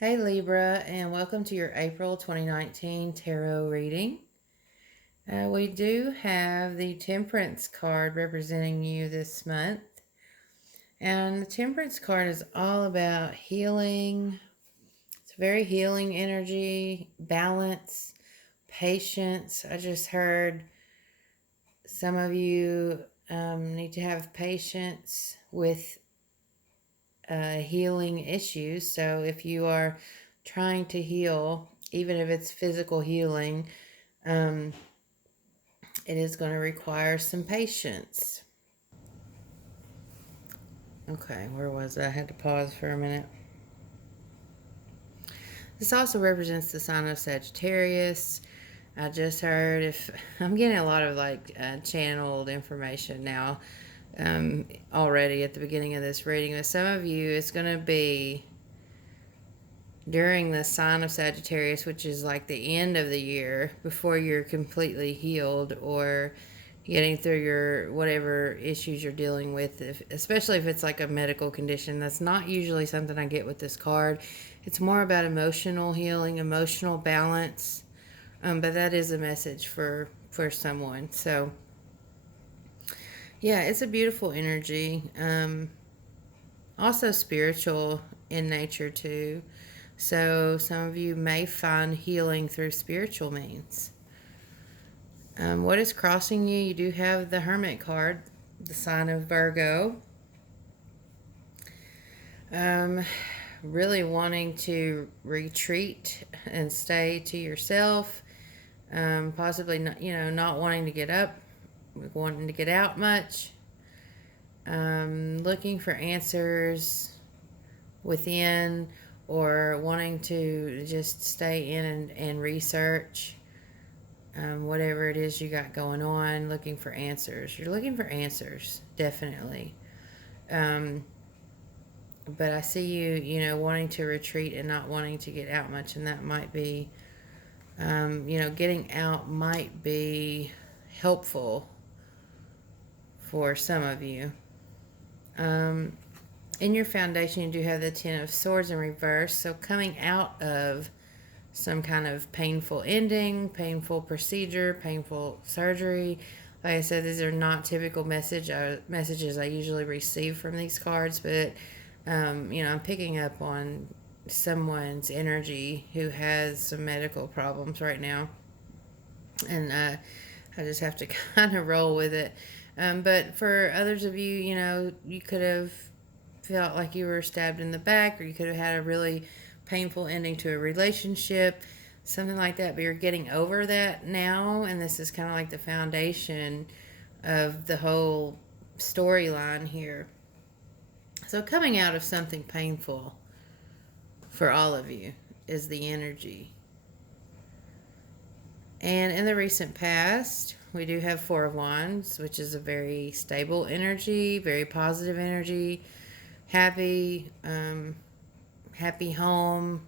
Hey Libra, and welcome to your April 2019 tarot reading. We do have the Temperance card representing you this month. And the Temperance card is all about healing. It's very healing energy, balance, patience. I just heard some of you need to have patience with healing issues. So if you are trying to heal, even if it's physical healing, it is going to require some patience. Okay, where was I? I had to pause for a minute. This also represents the sign of Sagittarius. I just heard if I'm getting a lot of channeled information now already at the beginning of this reading. With some of you, it's going to be during the sign of Sagittarius, which is like the end of the year before you're completely healed or getting through your whatever issues you're dealing with, especially if it's like a medical condition. That's not usually something I get with this card. It's more about emotional healing, emotional balance, but that is a message for someone. So yeah, it's a beautiful energy. Also spiritual in nature too. So some of you may find healing through spiritual means. What is crossing you? You do have the Hermit card, the sign of Virgo. Really wanting to retreat and stay to yourself. Possibly not, not wanting to get up, wanting to get out much. Looking for answers within, or wanting to just stay in and research whatever it is you got going on, looking for answers. You're looking for answers, definitely. But I see you, wanting to retreat and not wanting to get out much, and that might be, getting out might be helpful for some of you. In your foundation, you do have the Ten of Swords in reverse. So coming out of some kind of painful ending, painful procedure, painful surgery. Like I said, these are not typical messages I usually receive from these cards, but I'm picking up on someone's energy who has some medical problems right now, and I just have to kind of roll with it. But for others of you, you could have felt like you were stabbed in the back, or you could have had a really painful ending to a relationship, something like that, but you're getting over that now, and this is kind of like the foundation of the whole storyline here. So coming out of something painful for all of you is the energy. And in the recent past, we do have Four of Wands, which is a very stable energy, very positive energy, happy, happy home,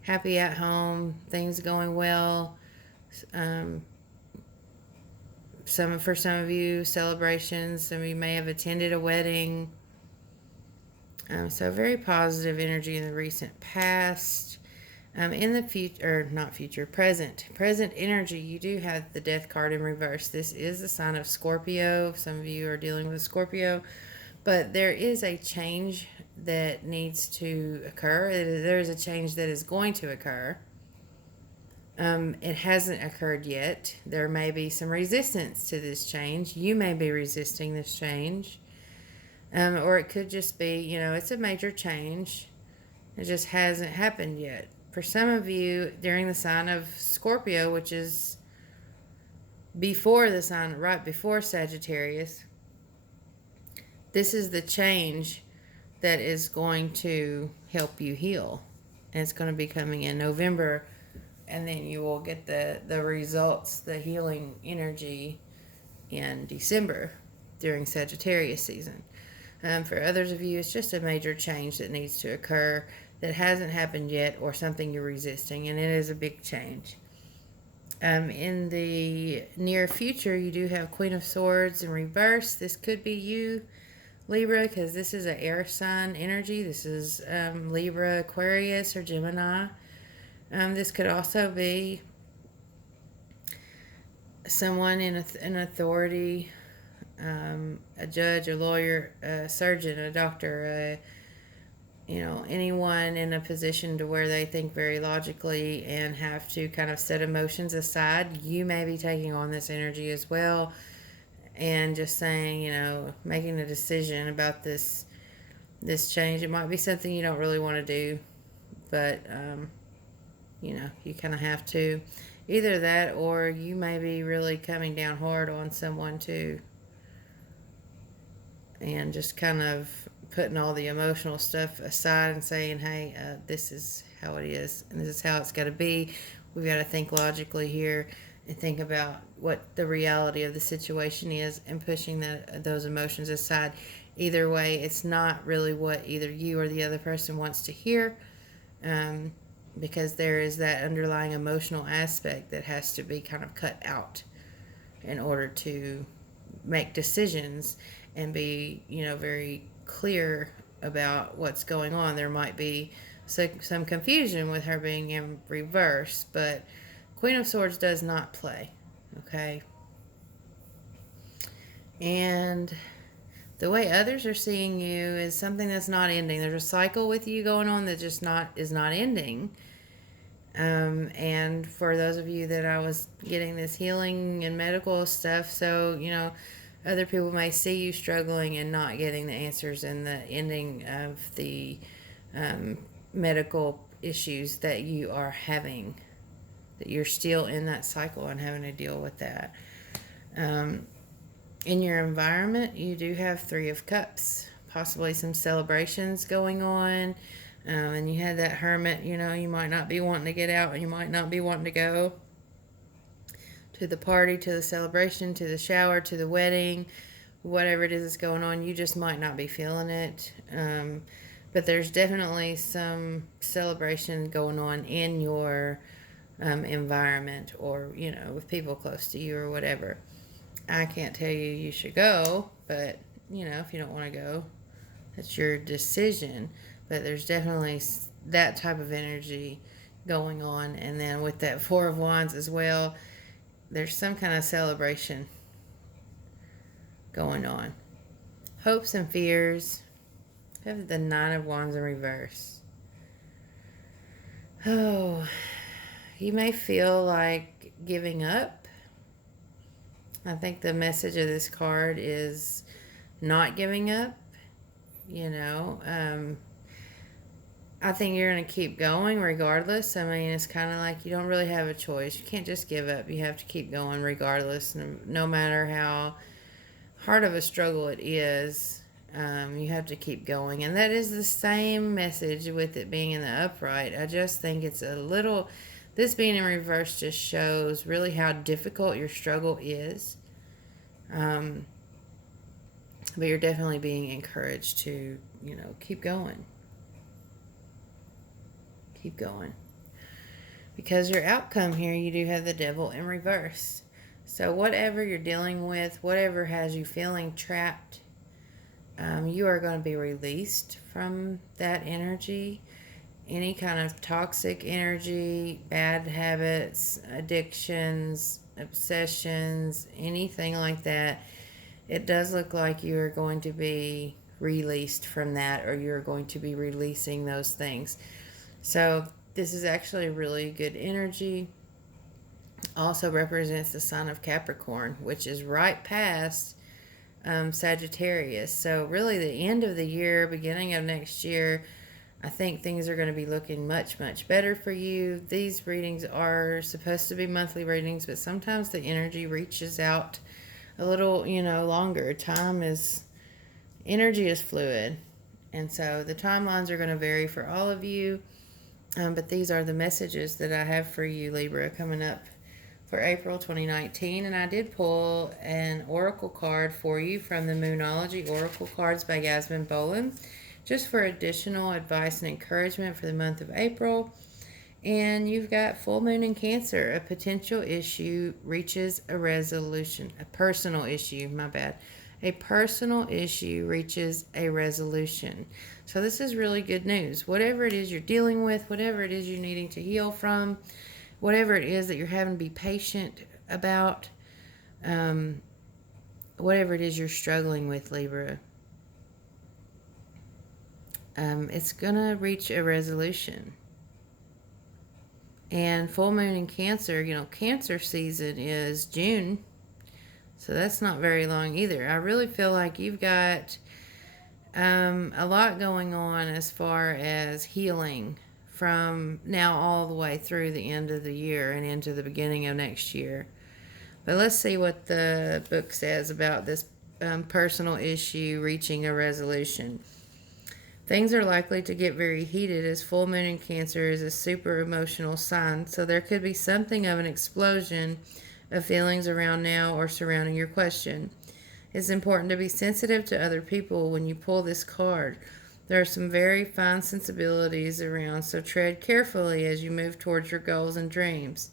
happy at home, things going well. For some of you, celebrations. Some of you may have attended a wedding. So very positive energy in the recent past. In the future, or not future, present energy, you do have the Death card in reverse. This is a sign of Scorpio. Some of you are dealing with Scorpio, but there is a change that needs to occur. There is a change that is going to occur. It hasn't occurred yet. There may be some resistance to this change. You may be resisting this change. Or it could just be, it's a major change. It just hasn't happened yet. For some of you, during the sign of Scorpio, which is before the sign, right before Sagittarius, this is the change that is going to help you heal. And it's going to be coming in November, and then you will get the results, the healing energy in December during Sagittarius season. For others of you, it's just a major change that needs to occur that hasn't happened yet, or something you're resisting, and it is a big change. In the near future, you do have Queen of Swords in reverse. This could be you, Libra, because this is an air sign energy. This is Libra, Aquarius, or Gemini. This could also be someone in an authority, a judge, a lawyer, a surgeon, a doctor, anyone in a position to where they think very logically and have to kind of set emotions aside. You may be taking on this energy as well and just saying, making a decision about this change. It might be something you don't really want to do, but you kind of have to. Either that, or you may be really coming down hard on someone too, and just kind of putting all the emotional stuff aside and saying, hey, this is how it is and this is how it's got to be. We've got to think logically here and think about what the reality of the situation is and pushing those emotions aside. Either way, it's not really what either you or the other person wants to hear, because there is that underlying emotional aspect that has to be kind of cut out in order to make decisions and be, very clear about what's going on. There might be some confusion with her being in reverse, but Queen of Swords does not play, okay? And the way others are seeing you is something that's not ending. There's a cycle with you going on that just is not ending. And for those of you that I was getting this healing and medical stuff, so, other people may see you struggling and not getting the answers and the ending of the medical issues that you are having, that you're still in that cycle and having to deal with that. In your environment, you do have Three of Cups, possibly some celebrations going on. And you had that Hermit, you might not be wanting to get out, and you might not be wanting to go to the party, to the celebration, to the shower, to the wedding, whatever it is that's going on. You just might not be feeling it. But there's definitely some celebration going on in your environment, or, with people close to you or whatever. I can't tell you should go, but, if you don't want to go, that's your decision. But there's definitely that type of energy going on. And then with that Four of Wands as well, there's some kind of celebration going on. Hopes and fears. We have the Nine of Wands in reverse. Oh, you may feel like giving up. I think the message of this card is not giving up. I think you're going to keep going regardless. I mean, it's kind of like you don't really have a choice. You can't just give up. You have to keep going regardless, no matter how hard of a struggle it is. You have to keep going. And that is the same message with it being in the upright. I just think it's this being in reverse just shows really how difficult your struggle is. But you're definitely being encouraged to, keep going. Keep going. Because your outcome here, you do have the Devil in reverse. So whatever you're dealing with, whatever has you feeling trapped, you are going to be released from that energy. Any kind of toxic energy, bad habits, addictions, obsessions, anything like that, it does look like you are going to be released from that, or you're going to be releasing those things. So this is actually really good energy. Also represents the sign of Capricorn, which is right past Sagittarius. So really the end of the year, beginning of next year, I think things are going to be looking much, much better for you. These readings are supposed to be monthly readings, but sometimes the energy reaches out a little, longer. Energy is fluid. And so the timelines are going to vary for all of you. But these are the messages that I have for you, Libra, coming up for April 2019. And I did pull an oracle card for you from the Moonology Oracle Cards by Yasmin Boland, just for additional advice and encouragement for the month of April. And you've got full moon in Cancer. A potential issue reaches a resolution. A personal issue, my bad. A personal issue reaches a resolution. So this is really good news. Whatever it is you're dealing with, whatever it is you're needing to heal from, whatever it is that you're having to be patient about, um, whatever it is you're struggling with, Libra, it's going to reach a resolution. And full moon in Cancer, Cancer season is June. So that's not very long either. I really feel like you've got a lot going on as far as healing from now all the way through the end of the year and into the beginning of next year. But let's see what the book says about this personal issue reaching a resolution. Things are likely to get very heated as full moon in Cancer is a super emotional sign, so there could be something of an explosion of feelings around now or surrounding your question. It's important to be sensitive to other people when you pull this card. There are some very fine sensibilities around, so tread carefully as you move towards your goals and dreams.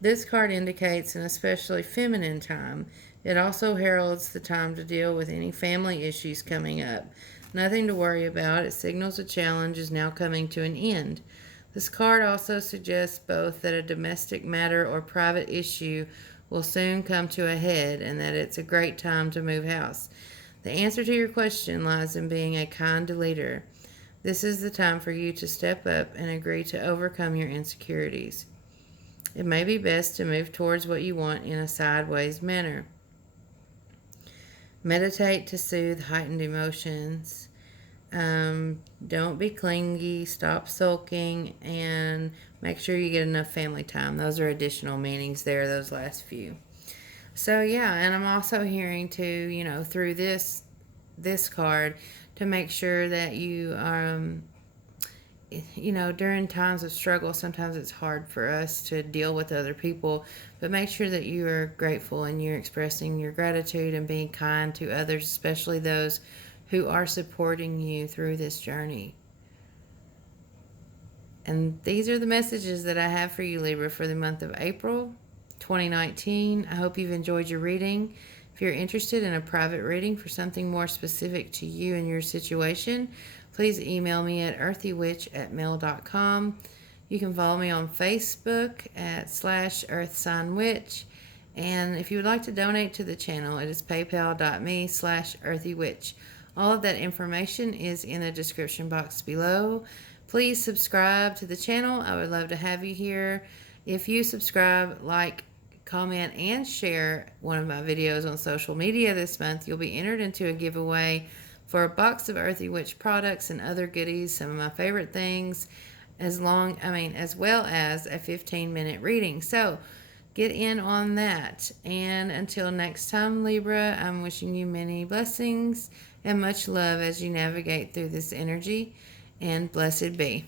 This card indicates an especially feminine time. It also heralds the time to deal with any family issues coming up. Nothing to worry about. It signals a challenge is now coming to an end. This card also suggests both that a domestic matter or private issue will soon come to a head and that it's a great time to move house. The answer to your question lies in being a kind leader. This is the time for you to step up and agree to overcome your insecurities. It may be best to move towards what you want in a sideways manner. Meditate to soothe heightened emotions. Don't be clingy. Stop sulking. And make sure you get enough family time. Those are additional meanings there, those last few. So, yeah, and I'm also hearing to, through this card, to make sure that you during times of struggle, sometimes it's hard for us to deal with other people, but make sure that you are grateful and you're expressing your gratitude and being kind to others, especially those who are supporting you through this journey. And these are the messages that I have for you, Libra, for the month of April 2019. I hope you've enjoyed your reading. If you're interested in a private reading for something more specific to you and your situation, please email me at earthywitch@mail.com. You can follow me on Facebook at /earthsignwitch. And if you would like to donate to the channel, it is paypal.me/earthywitch. All of that information is in the description box below. Please subscribe to the channel. I would love to have you here. If you subscribe, like, comment, and share one of my videos on social media this month, you'll be entered into a giveaway for a box of Earthywitch products and other goodies, some of my favorite things, as well as a 15-minute reading. So get in on that. And until next time, Libra, I'm wishing you many blessings and much love as you navigate through this energy, and blessed be.